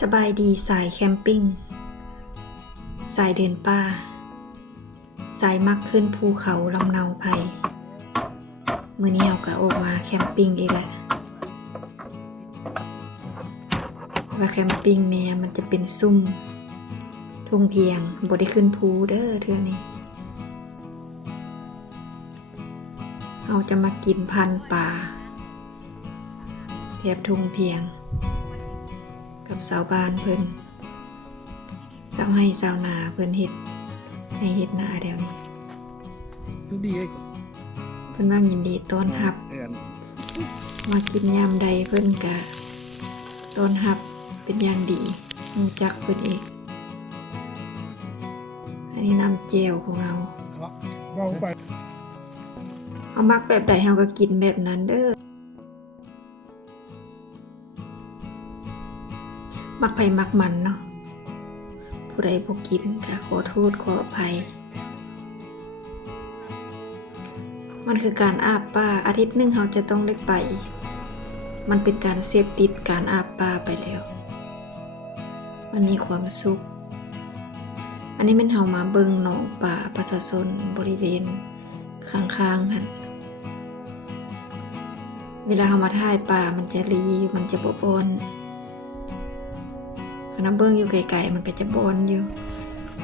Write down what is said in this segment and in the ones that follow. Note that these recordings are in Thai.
สบายดีสายแคมปิ้งสายเดินป่าสายมักขึ้นภูเขาลำเนาไพมื้อนี้เราก็ออกมาแคมปิ้งอีกแล้วว่าแคมปิ้งเนี่ยมันจะเป็นซุ่มทุ่งเพียงบ่ได้ขึ้นภูเด้อเทื่อนี้เราจะมากินพันธุ์ป่าแถบทุ่งเพียงกับชาวบ้านเพิ่นชาวไร่ชาวนาเพิ่นเฮ็ดให้เฮ็ดนาเดี๋ยวนี้เพิ่นว่ายินดีต้อนรับมากินยามใดเพิ่นก็ต้อนรับเป็นอย่างดีรู้จักเพิ่นเองอันนี้น้ำแจ่วของเราเอามักแบบใดเฮาก็กินแบบนั้นเด้อมักไผมักมันเนาะผู้ใดบ่กินก็ขอโทษขออภัยมันคือการอาบป่าอาทิตย์นึงเราจะต้องได้ไปมันเป็นการเสพติดการอาบป่าไปแล้วมันมีความสุขอันนี้มันเฮามาเบิ่งหนองป่าประชาชนบริเวณข้างๆหั่นเวลาเฮามาถ่ายป่ามันจะรีมันจะบ่บอนคณะเบิ่งอยู่ไกลๆมันก็จะบอนอยู่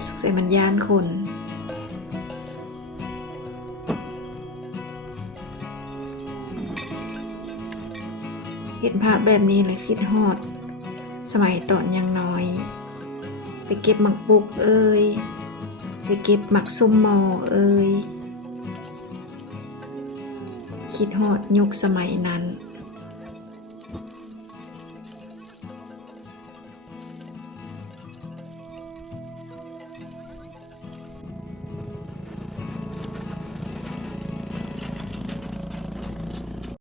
สงสัยมันย้านคนเห็นภาพแบบนี้เลยคิดฮอดสมัยตอนยังน้อยไปเก็บหมักบุกไปเก็บหมักซุ่มมอคิดฮอดยุคสมัยนั้น